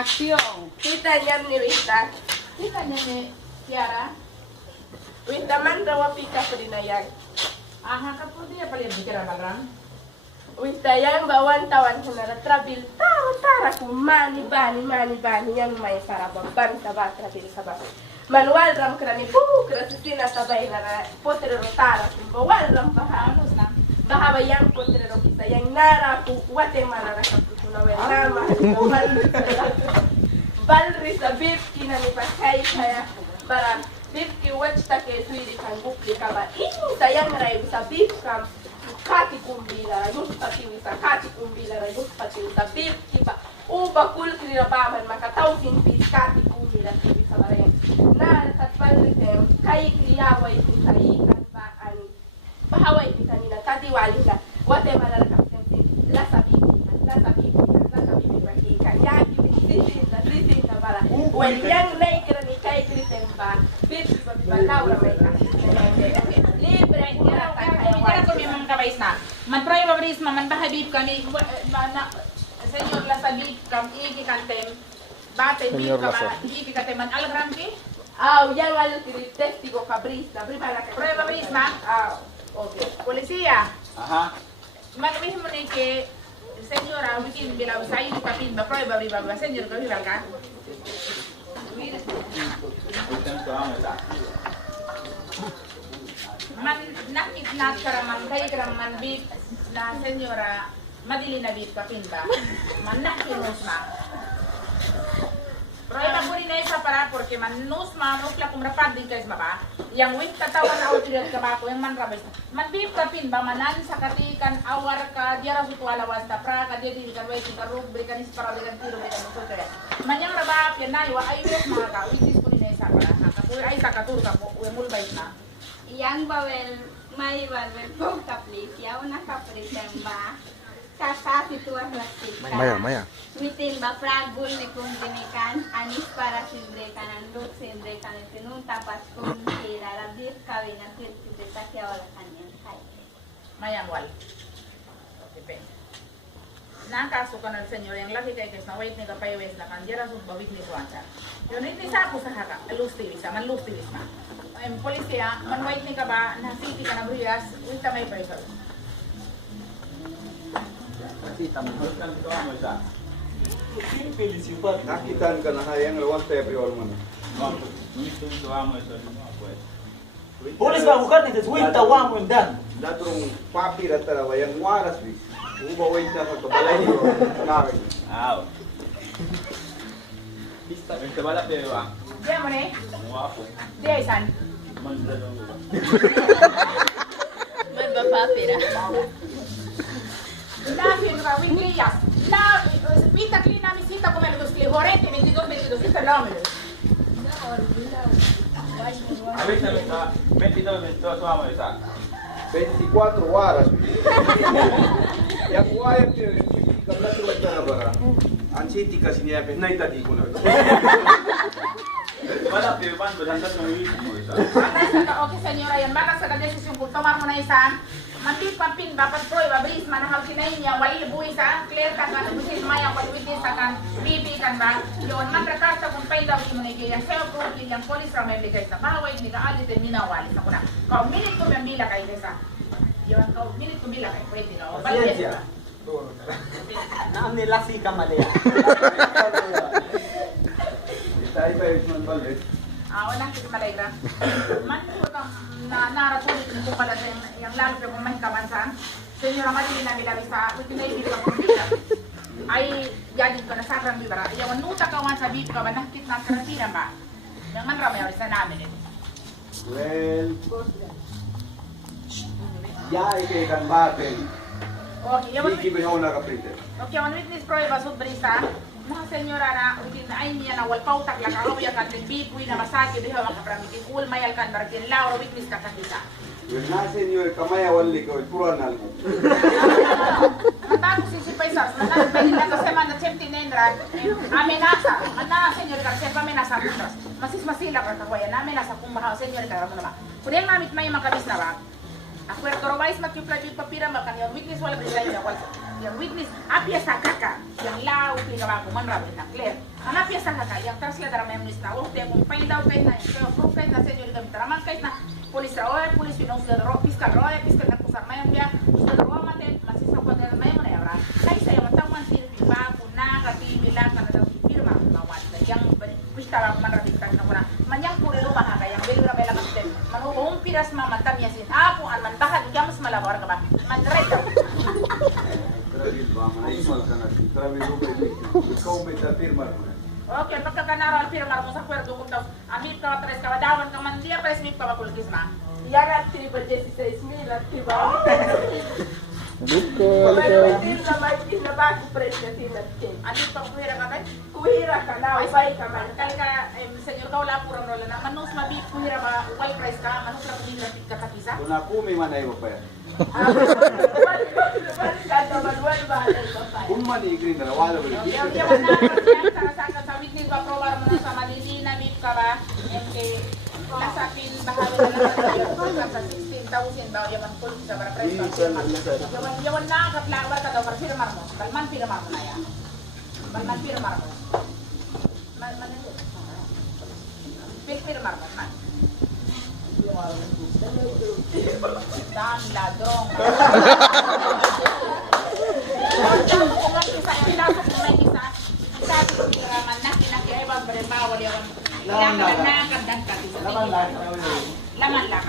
Acción. Kita niya ni Wita. Kita niya ni Tiara. Wita man raw pika pa din na yan. Aha ka po diya pala yung bikira balang. Wita yan bawan tawan ko na trabil. Tara ko mani bani yan may para baban sa ba trabil sa ba. Manual ram kra ni krasisina sabay na potre rotara bawal ram baha. Ano na? Bahawa yang potre ro kita yang nara ku Guatemala ra ka na nama balri sa bib kina ni pasay kaya para bib ki watch ta ke suiri kan bukli ka ba sayang rai sa bib kam kati kumbila yus pati sa kati kumbila yus pati sa bib ki ba uba kul kri ba man makataw sin bis kati kumbila ki sa bare na tat balri tem kai kriyawai ku sai kan ba ani bahawai ni kanina tadi wali ka Guatemala ra ka la sabi When young lady ni kay Kristen ba, bit ba Laura may libre Kaya ko may mga kabayis na. Man proy babris man bahabib kami senyor la sabib kam iki kantem. Bate bib kama iki kantem man algram ki. Aw, yang al testigo cabrista, prima Proy babris na. Okay. Polisiya. Aha. Magbihin mo ni ke senyora mungkin bilang saya di kapin ba proy babri baba senyor ko hilang ka. Man nakitnat karaman kay karaman bib na senyora madili na bib kapin ba. Man nakinos ma. Proy baburi na isa para porque man nus ma mukla kumrapad din kayo ba. Yang wing tatawan na autoridad ka ba ko yung man rabay. Man bib kapin ba manan sa katikan awar ka diara sutuala wasta pra ka dia di kan wai kita rub berikan is para berikan tiro berikan musuh kaya. Man yang rabap yan na iwa ayos mga ka wisis ko ni isa para ha ka ay sa katur ka po uy mulbay na. Yang bawel may bawel po kaplis yaw na kaprisan ba kakasi tuwa plastik Maya. mitin ba fragul ni kung dinikan anis para sindre kanan look sindre kanan tinung tapas kung sila rabir kawin na sirti sa kaya wala kanyan kay Mayang wal. Depende. Nakaso ka na senyor yang laki kay kes na wait ni kapay wes na kan diara sub bawit ni kuansa. Yun ni sa ako sa haka lustilis man lustilis ma. Ang polisiya man wait ni ka ba na city ka na briyas ulta may preso. Nakitaan ka na hayang lawan tayo prior man. Polis ba bukan itu winta wa mo dan. Datrong papi ratara wayang waras bi. Uba wayta sa kabalay yo. Nawe. Aw. Pista minta balap dia wa. Dia mo ni? Mo ako. Dia isan. Man dalo. Man ba papira? Dahil ka wingliyas. Na pita klina mi sita como el gusli horete 22 ito namin. Abis na minta 22 minutes suamo isa. 24 waras. Yang waya que kabla tu wayta na bara. Ang city kasi niya pinay tadi ko na. Balap dia pan berhantar ng wis mo isa. Ano sa ka okay senyora yan baka sa desisyon kung tomar mo na isan. Mantik papin bapat proy babris manahal kinay niya wali buhi sa clear ka kan busis maya wali witness kan bibi kan ba yon man rekarta kung pay daw mo ni kaya sa ko yung police ra may bigay sa baway ni ka ali de minawali sa kuna. Kau minute ko may bila kay desa. Yon kau minute ko bila kay pwede no. Balik. Na nila si Kamalia. Tayo pa yung balik. Wala kita malagra. Man ko kang naratuloy ko pala yung lalo ko kung mahikaman sa senyora madili na bila sa utinay bila ko ay yadin ko na sabrang bibara. Yung nuta ka wan sa bib ka ba nakit na karatina ba? Yung man ramay sa namin eh. Well. Ya ike kan baten. Okay, yung Iki ba na kaprite. okay, yung witness pro ba subrisa? Mga senyora na utin na ay niya na walpaw takla ka ya kan bibi na masaki diha wa ka pramitin ul mayal kan barkin lauro witness ka kakita. Yung na senyor kamaya wali ko puran na. Matapos si Paisas, pwede na kasi man na chemti nenra, amenasa, mana senyor ka, sepa amenasa putas. Masis masila ka kawayan, amenasa kung bahaw senyor ka, mo naman. Kung yung mamit may makabis na ba, akwerte robais makyupla yung papira, makanyo, witness wala bisa yung yang witness apia sakaka yang lau pila ba ko man rabi na clear ana apia sakaka yang translator may munis na urte kung pay daw kay na so proof kay na senyor kami taraman kay na polis roe polis pinong sa ro piskal na kusar mayon dia sa ro mate masisa ko del mayon na yara kay sa yung tawan sir pa ko na ka bila ka na daw firma mawat yang pista man rabi ka na kuna manyang puro rumah ka yang beli rabi lang ten manuhong piras mamatam yasin apo an man bahad jamas malawar ka ba man right Oke, pagkakanaro ang firma mo sa kwerdo kung daw amip ka tres ka dawan ka man dia pres mip ka makulkis na. Yan activa 16,000 activa. Buko, Pero liko. hindi na may pinabago presyo tinatkin. Amip ka kuhira ka kay? Kuhira ka na, ubay ka man. Kaya ka senyor ka wala purang rola na manus mabip kuhira ba ubay price ka manus ra kuhira ka kakisa. Kung nakumi man ay pa yan. Kung manigrin na wala ba rin. Yawan na yang sa witness ba probar mo na sa malilina mip ka ba MK nasapin bahalo na lang sa 16,000 daw yaman kul sa para price ka. Yawan na kaplawar ka daw para firmar mo. Balman firmar mo na yan. Balman firmar mo. Man firmar mo man. Dan ladrong. Kung ang isa yung lasok mo may isa, sabi ko kiraman na kinakihabang bawal yawan. Laman lang. Laman lang. Laman lang.